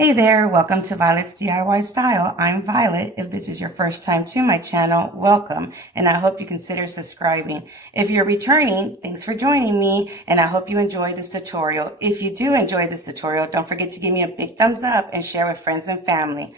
Hey there, welcome to Violet's DIY Style. I'm Violet. If this is your first time to my channel, welcome, and I hope you consider subscribing. If you're returning, thanks for joining me, and I hope you enjoy this tutorial. If you do enjoy this tutorial, don't forget to give me a big thumbs up and share with friends and family.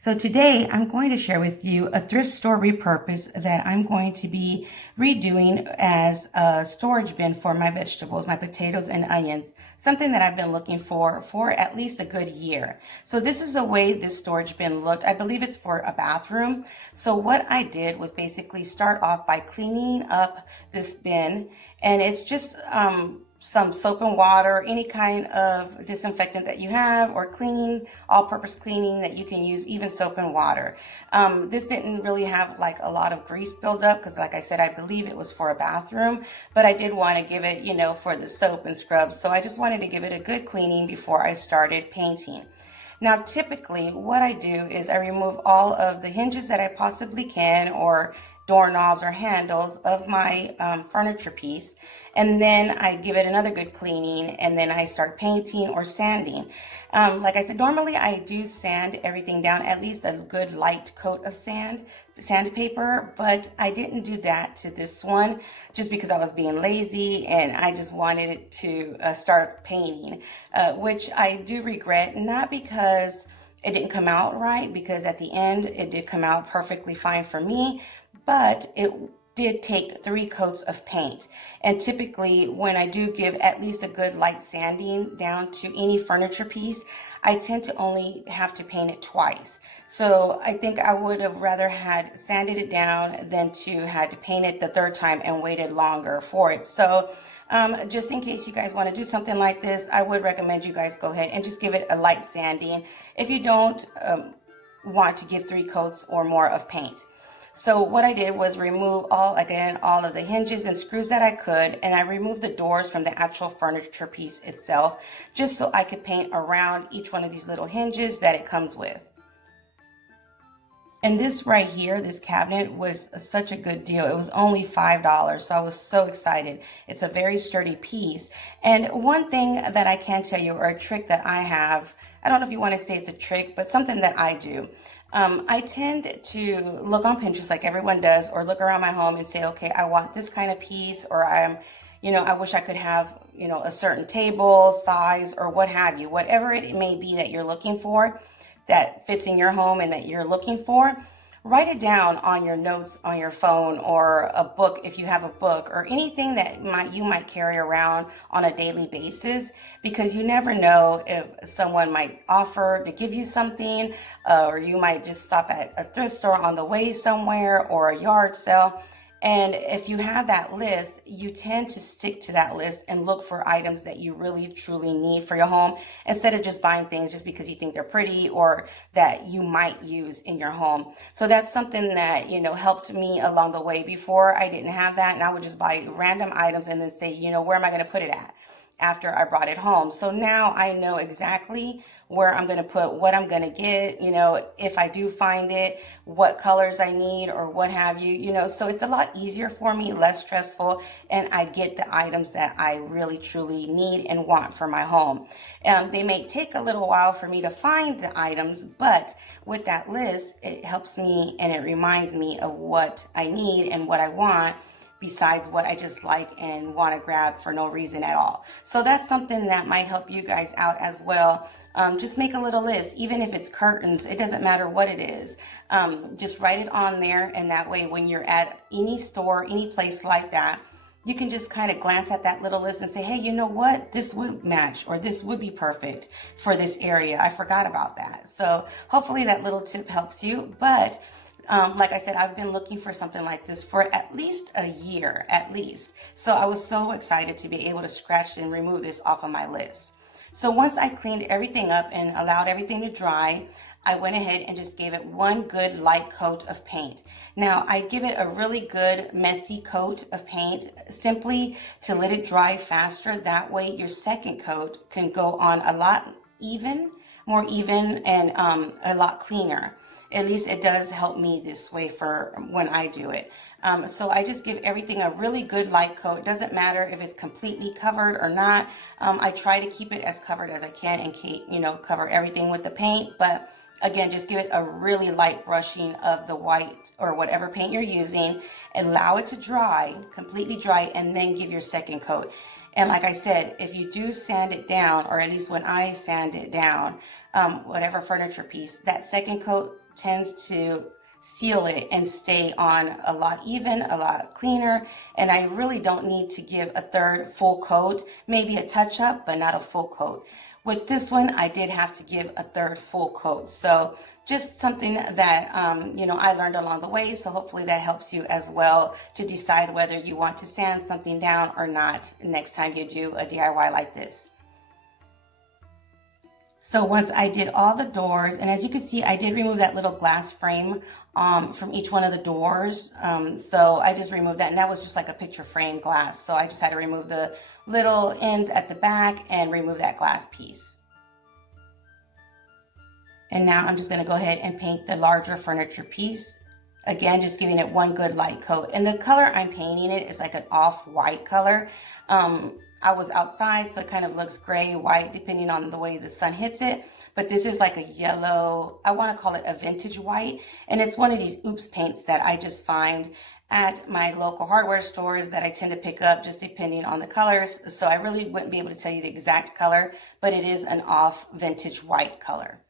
So today I'm going to share with you a thrift store repurpose that I'm going to be redoing as a storage bin for my vegetables, my potatoes and onions, something that I've been looking for at least a good year. So this is the way this storage bin looked. I believe it's for a bathroom. So what I did was basically start off by cleaning up this bin, and it's just some soap and water, any kind of disinfectant that you have, or cleaning, all-purpose cleaning that you can use, even soap and water. This didn't really have like a lot of grease buildup because, like I said, I believe it was for a bathroom, but I did want to give it, for the soap and scrubs. So I just wanted to give it a good cleaning before I started painting. Now, typically what I do is I remove all of the hinges that I possibly can, or doorknobs or handles of my furniture piece, and then I give it another good cleaning, and then I start painting or sanding. Like I said, normally I do sand everything down, at least a good light coat of sandpaper, but I didn't do that to this one just because I was being lazy and I just wanted it to start painting, which I do regret, not because it didn't come out right, because at the end it did come out perfectly fine for me, but it did take 3 coats of paint. And typically when I do give at least a good light sanding down to any furniture piece, I tend to only have to paint it twice. So I think I would have rather had sanded it down than to had to paint it the 3rd time and waited longer for it. So just in case you guys want to do something like this, I would recommend you guys go ahead and just give it a light sanding if you don't want to give 3 coats or more of paint. So what I did was remove all of the hinges and screws that I could, and I removed the doors from the actual furniture piece itself, just so I could paint around each one of these little hinges that it comes with. And this right here, this cabinet, was such a good deal. It was only $5, so I was so excited. It's a very sturdy piece. And one thing that I can tell you, or a trick that I have, I don't know if you want to say it's a trick, but something that I do. I tend to look on Pinterest like everyone does, or look around my home and say, okay, I want this kind of piece, or I wish I could have, a certain table size, or what have you, whatever it may be that you're looking for that fits in your home and that you're looking for. Write it down on your notes on your phone, or a book if you have a book, or anything that you might carry around on a daily basis, because you never know if someone might offer to give you something, or you might just stop at a thrift store on the way somewhere, or a yard sale. And if you have that list, you tend to stick to that list and look for items that you really truly need for your home, instead of just buying things just because you think they're pretty or that you might use in your home. So that's something that, helped me along the way. Before, I didn't have that, and I would just buy random items and then say, where am I going to put it at after I brought it home? So now I know exactly where I'm going to put what I'm going to get, if I do find it, what colors I need, or what have you, so it's a lot easier for me, less stressful, and I get the items that I really truly need and want for my home. They may take a little while for me to find the items, but with that list, it helps me and it reminds me of what I need and what I want, besides what I just like and want to grab for no reason at all. So that's something that might help you guys out as well. Just make a little list, even if it's curtains, it doesn't matter what it is. Just write it on there, and that way when you're at any store, any place like that, you can just kind of glance at that little list and say, hey, you know what? This would match, or this would be perfect for this area. I forgot about that. So hopefully that little tip helps you. But like I said, I've been looking for something like this for at least a year, at least. So I was so excited to be able to scratch and remove this off of my list. So once I cleaned everything up and allowed everything to dry, I went ahead and just gave it one good light coat of paint. Now, I give it a really good messy coat of paint simply to let it dry faster. That way your second coat can go on a lot more even, and a lot cleaner. At least it does help me this way for when I do it. So I just give everything a really good light coat. Doesn't matter if it's completely covered or not. I try to keep it as covered as I can in case, cover everything with the paint. But again, just give it a really light brushing of the white or whatever paint you're using. Allow it to dry, completely dry, and then give your second coat. And like I said, if you do sand it down, or at least when I sand it down, whatever furniture piece, that second coat tends to seal it and stay on a lot even, a lot cleaner. And I really don't need to give a third full coat, maybe a touch up, but not a full coat. With this one, I did have to give a third full coat. So just something that, I learned along the way. So hopefully that helps you as well to decide whether you want to sand something down or not next time you do a DIY like this. So once I did all the doors, and as you can see, I did remove that little glass frame from each one of the doors. So I just removed that, and that was just like a picture frame glass. So I just had to remove the little ends at the back and remove that glass piece. And now I'm just going to go ahead and paint the larger furniture piece. Again, just giving it one good light coat. And the color I'm painting it is like an off-white color. I was outside, so it kind of looks gray, white, depending on the way the sun hits it. But this is like a yellow, I want to call it a vintage white. And it's one of these oops paints that I just find at my local hardware stores that I tend to pick up just depending on the colors. So I really wouldn't be able to tell you the exact color, but it is an off vintage white color.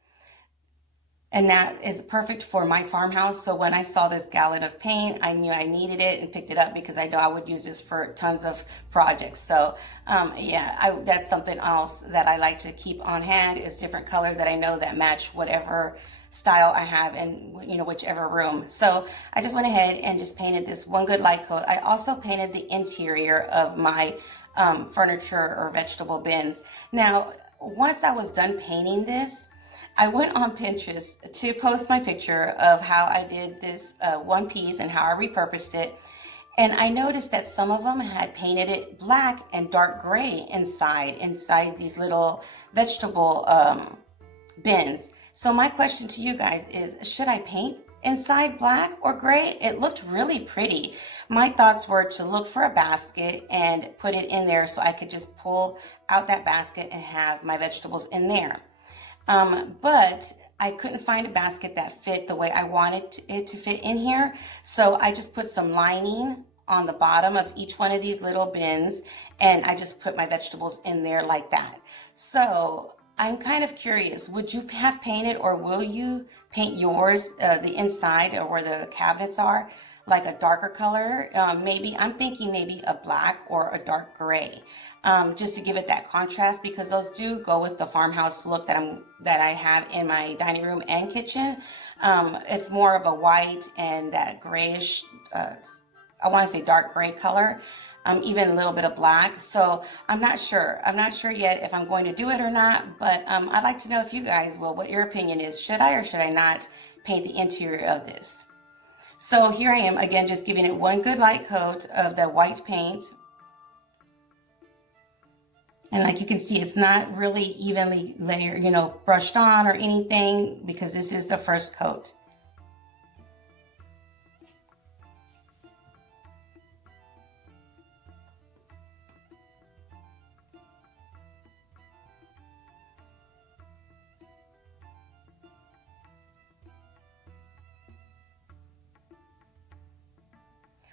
And that is perfect for my farmhouse. So when I saw this gallon of paint, I knew I needed it and picked it up because I know I would use this for tons of projects. So that's something else that I like to keep on hand, is different colors that I know that match whatever style I have in whichever room. So I just went ahead and just painted this one good light coat. I also painted the interior of my furniture or vegetable bins. Now, once I was done painting this, I went on Pinterest to post my picture of how I did this one piece and how I repurposed it. And I noticed that some of them had painted it black and dark gray inside these little vegetable bins. So my question to you guys is, should I paint inside black or gray? It looked really pretty. My thoughts were to look for a basket and put it in there so I could just pull out that basket and have my vegetables in there. But I couldn't find a basket that fit the way I wanted it to fit in here. So I just put some lining on the bottom of each one of these little bins, and I just put my vegetables in there like that. So I'm kind of curious, would you have painted, or will you paint yours, the inside or where the cabinets are, like a darker color? Maybe I'm thinking maybe a black or a dark gray. Just to give it that contrast, because those do go with the farmhouse look that I have in my dining room and kitchen. It's more of a white and that grayish, I want to say dark gray color, even a little bit of black. So I'm not sure. I'm not sure yet if I'm going to do it or not, but I'd like to know if you guys will, what your opinion is. Should I or should I not paint the interior of this? So here I am again, just giving it one good light coat of the white paint. And like you can see, it's not really evenly layered, brushed on or anything, because this is the first coat.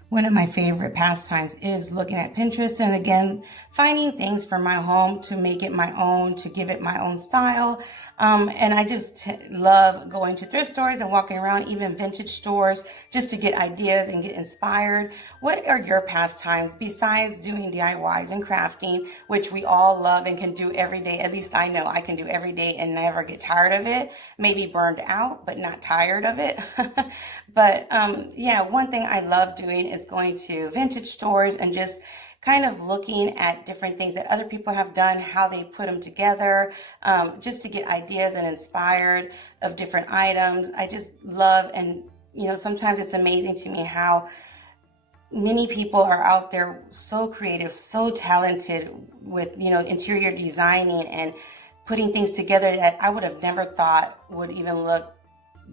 One of my favorite pastimes is looking at Pinterest and again, finding things for my home to make it my own, to give it my own style. And I just love going to thrift stores and walking around, even vintage stores, just to get ideas and get inspired. What are your pastimes besides doing DIYs and crafting, which we all love and can do every day? At least I know I can do every day and never get tired of it. Maybe burned out, but not tired of it. But one thing I love doing is going to vintage stores and just kind of looking at different things that other people have done, how they put them together, just to get ideas and inspired of different items. I just love, and sometimes it's amazing to me how many people are out there so creative, so talented with, interior designing and putting things together that I would have never thought would even look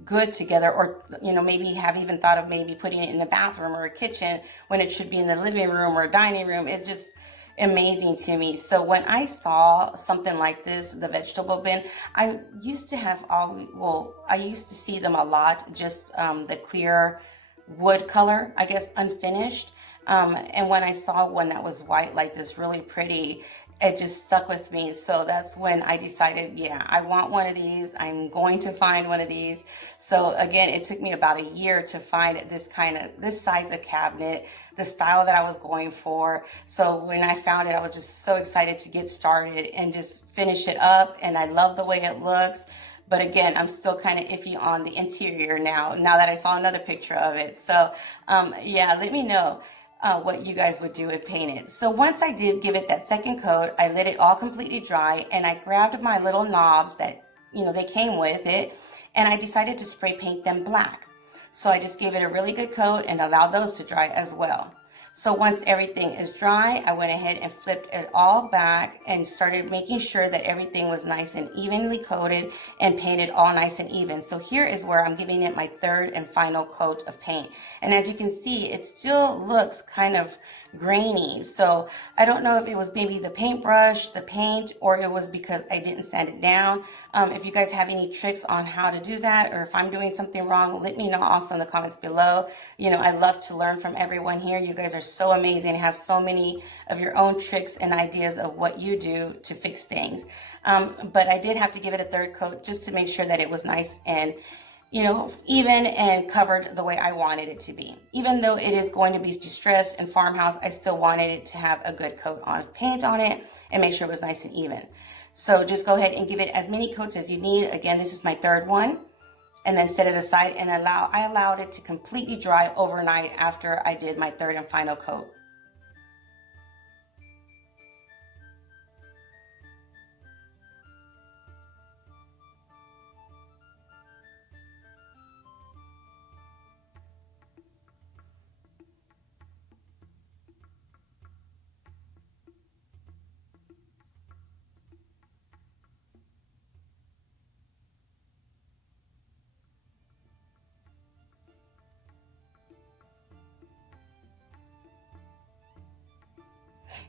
good together, or maybe have even thought of maybe putting it in the bathroom or a kitchen when it should be in the living room or dining room. It's just amazing to me. So when I saw something like this, the vegetable bin, I used to have I used to see them a lot, just the clear wood color, I guess, unfinished. And when I saw one that was white like this, really pretty, it just stuck with me. So that's when I decided, yeah, I want one of these. I'm going to find one of these. So again, it took me about a year to find this size of cabinet, the style that I was going for. So when I found it, I was just so excited to get started and just finish it up. And I love the way it looks. But again, I'm still kind of iffy on the interior now that I saw another picture of it. So yeah, let me know what you guys would do if painted. So once I did give it that second coat, I let it all completely dry, and I grabbed my little knobs that, they came with it, and I decided to spray paint them black. So I just gave it a really good coat and allowed those to dry as well. So once everything is dry, I went ahead and flipped it all back and started making sure that everything was nice and evenly coated and painted all nice and even. So here is where I'm giving it my third and final coat of paint. And as you can see, it still looks kind of grainy. So I don't know if it was maybe the paintbrush, the paint, or it was because I didn't sand it down. If you guys have any tricks on how to do that, or if I'm doing something wrong, let me know also in the comments below. I love to learn from everyone here. You guys are so amazing, have so many of your own tricks and ideas of what you do to fix things. But I did have to give it a third coat just to make sure that it was nice and even and covered the way I wanted it to be. Even though it is going to be distressed and farmhouse, I still wanted it to have a good coat of paint on it and make sure it was nice and even. So just go ahead and give it as many coats as you need. Again, this is my third one. And then set it aside and I allowed it to completely dry overnight after I did my third and final coat.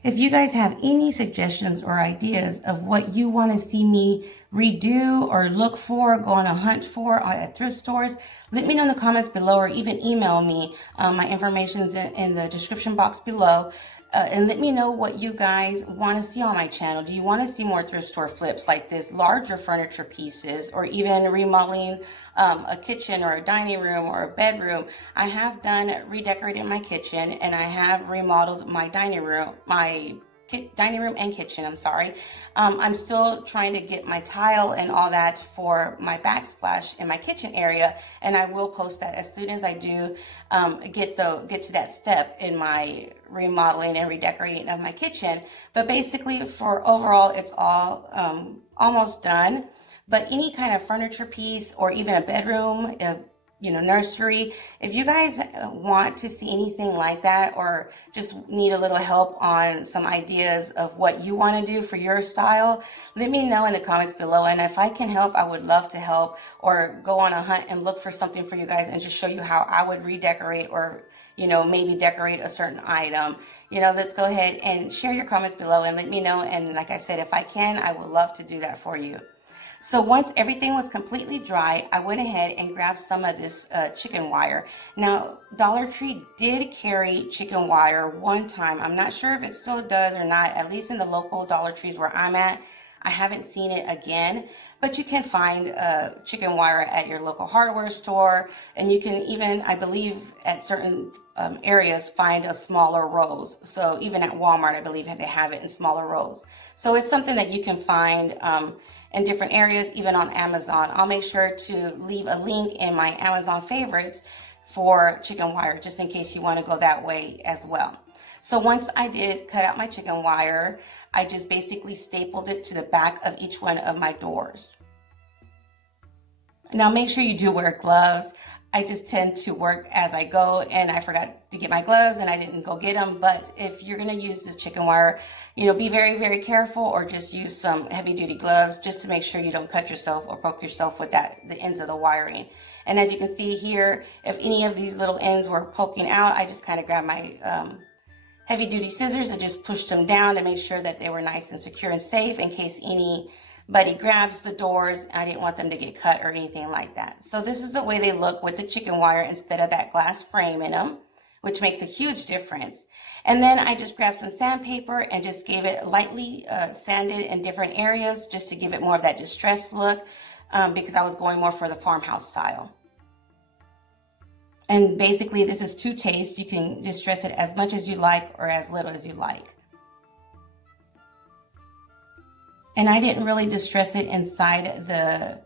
If you guys have any suggestions or ideas of what you want to see me redo or look for, go on a hunt for at thrift stores, let me know in the comments below, or even email me. My information's in the description box below. And let me know what you guys want to see on my channel. Do you want to see more thrift store flips like this, larger furniture pieces, or even remodeling a kitchen or a dining room or a bedroom? I have done redecorating my kitchen, and I have remodeled my dining room, and kitchen, I'm sorry. I'm still trying to get my tile and all that for my backsplash in my kitchen area, and I will post that as soon as I do get to that step in my remodeling and redecorating of my kitchen. But basically, for overall, it's all almost done. But any kind of furniture piece or even a bedroom, nursery, if you guys want to see anything like that, or just need a little help on some ideas of what you want to do for your style, let me know in the comments below. And if I can help, I would love to help, or go on a hunt and look for something for you guys and just show you how I would redecorate, or maybe decorate a certain item. Let's go ahead and share your comments below and let me know. And like I said, if I can, I would love to do that for you. So once everything was completely dry, I went ahead and grabbed some of this chicken wire. Now, Dollar Tree did carry chicken wire one time. I'm not sure if it still does or not, at least in the local Dollar Trees where I'm at. I haven't seen it again, but you can find chicken wire at your local hardware store, and you can even, I believe, at certain areas find a smaller rolls. So even at Walmart, I believe they have it in smaller rolls. So it's something that you can find in different areas, even on Amazon. I'll make sure to leave a link in my Amazon favorites for chicken wire, just in case you want to go that way as well. So once I did cut out my chicken wire, I just basically stapled it to the back of each one of my doors. Now make sure you do wear gloves. I just tend to work as I go, and I forgot to get my gloves and I didn't go get them. But if you're going to use this chicken wire, you know, be very, very careful, or just use some heavy duty gloves just to make sure you don't cut yourself or poke yourself with the ends of the wiring. And as you can see here, if any of these little ends were poking out, I just kind of grabbed my heavy duty scissors and just pushed them down to make sure that they were nice and secure and safe in case anybody grabs the doors. I didn't want them to get cut or anything like that. So this is the way they look with the chicken wire instead of that glass frame in them, which makes a huge difference. And then I just grabbed some sandpaper and just gave it lightly sanded in different areas just to give it more of that distressed look, because I was going more for the farmhouse style. And basically this is to taste. You can distress it as much as you like or as little as you like. And I didn't really distress it inside the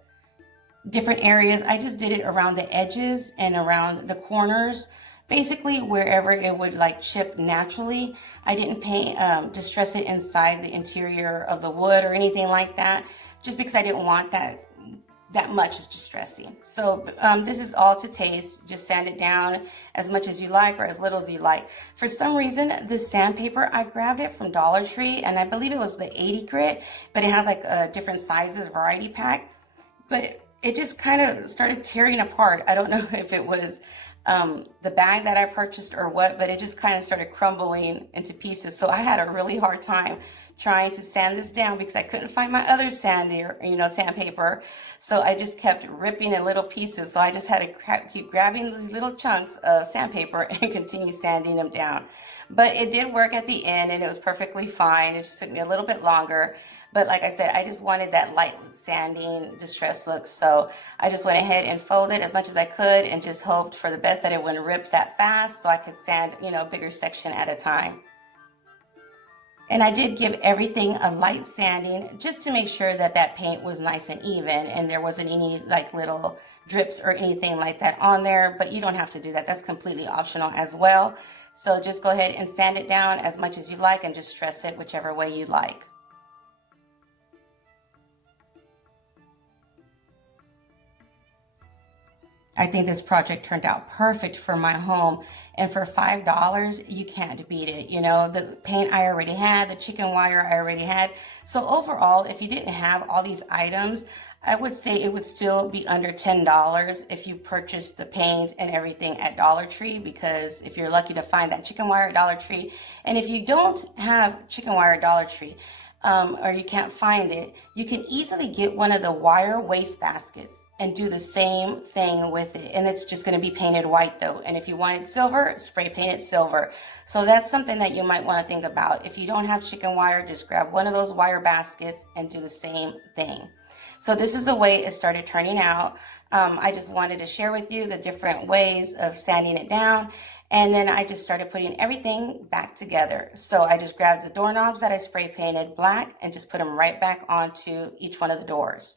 different areas. I just did it around the edges and around the corners, basically wherever it would like chip naturally. I didn't distress it inside the interior of the wood or anything like that, just because I didn't want that much distressing. So this is all to taste. Just sand it down as much as you like or as little as you like. For some reason, this sandpaper, I grabbed it from Dollar Tree, and I believe it was the 80 grit, but it has like a different sizes variety pack. But it just kind of started tearing apart. I don't know if it was the bag that I purchased or what, but it just kind of started crumbling into pieces. So I had a really hard time trying to sand this down because I couldn't find my other sandpaper. So I just kept ripping in little pieces. So I just had to keep grabbing these little chunks of sandpaper and continue sanding them down. But it did work at the end, and it was perfectly fine. It just took me a little bit longer. But like I said, I just wanted that light sanding distress look. So I just went ahead and folded as much as I could and just hoped for the best that it wouldn't rip that fast, so I could sand, a bigger section at a time. And I did give everything a light sanding just to make sure that that paint was nice and even and there wasn't any like little drips or anything like that on there, but you don't have to do that. That's completely optional as well. So just go ahead and sand it down as much as you like and just stress it whichever way you like. I think this project turned out perfect for my home, and for $5, you can't beat it. The paint I already had, the chicken wire I already had. So overall, if you didn't have all these items, I would say it would still be under $10 if you purchased the paint and everything at Dollar Tree, because if you're lucky to find that chicken wire at Dollar Tree, and if you don't have chicken wire at Dollar Tree, or you can't find it, you can easily get one of the wire waste baskets and do the same thing with it. And it's just going to be painted white though. And if you want it silver, spray paint it silver. So that's something that you might want to think about. If you don't have chicken wire, just grab one of those wire baskets and do the same thing. So this is the way it started turning out. I just wanted to share with you the different ways of sanding it down. And then I just started putting everything back together. So I just grabbed the doorknobs that I spray painted black and just put them right back onto each one of the doors.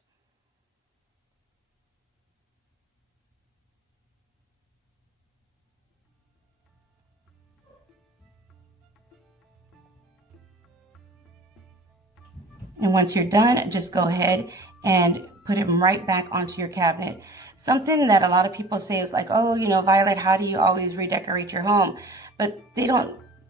And once you're done, just go ahead and put it right back onto your cabinet. Something that a lot of people say is like, oh, Violet, how do you always redecorate your home? But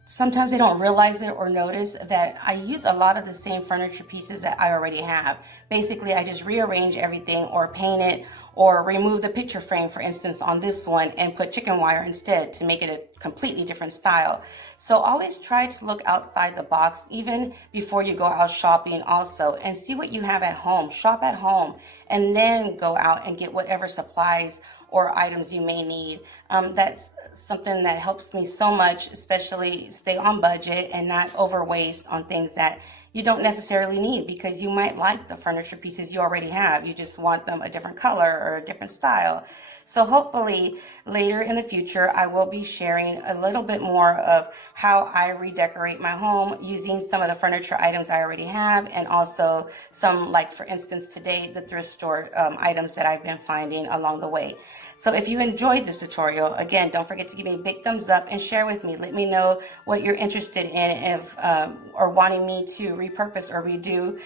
sometimes they don't realize it or notice that I use a lot of the same furniture pieces that I already have. Basically, I just rearrange everything or paint it or remove the picture frame, for instance, on this one and put chicken wire instead to make it a completely different style. So always try to look outside the box, even before you go out shopping also, and see what you have at home. Shop at home and then go out and get whatever supplies or items you may need. That's something that helps me so much, especially stay on budget and not over waste on things that you don't necessarily need, because you might like the furniture pieces you already have. You just want them a different color or a different style. So hopefully later in the future, I will be sharing a little bit more of how I redecorate my home using some of the furniture items I already have, and also some, like for instance today, the thrift store items that I've been finding along the way. So if you enjoyed this tutorial, again, don't forget to give me a big thumbs up and share with me. Let me know what you're interested in or wanting me to repurpose or redo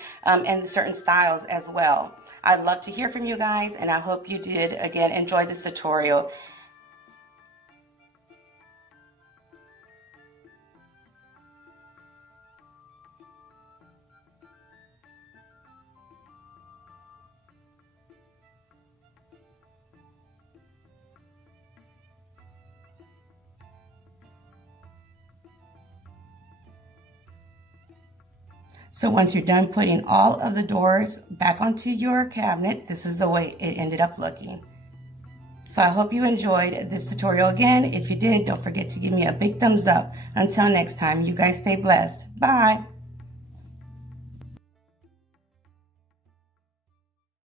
in certain styles as well. I'd love to hear from you guys, and I hope you did, again, enjoy this tutorial. So once you're done putting all of the doors back onto your cabinet, this is the way it ended up looking. So I hope you enjoyed this tutorial. Again, if you did, don't forget to give me a big thumbs up. Until next time, you guys stay blessed. Bye.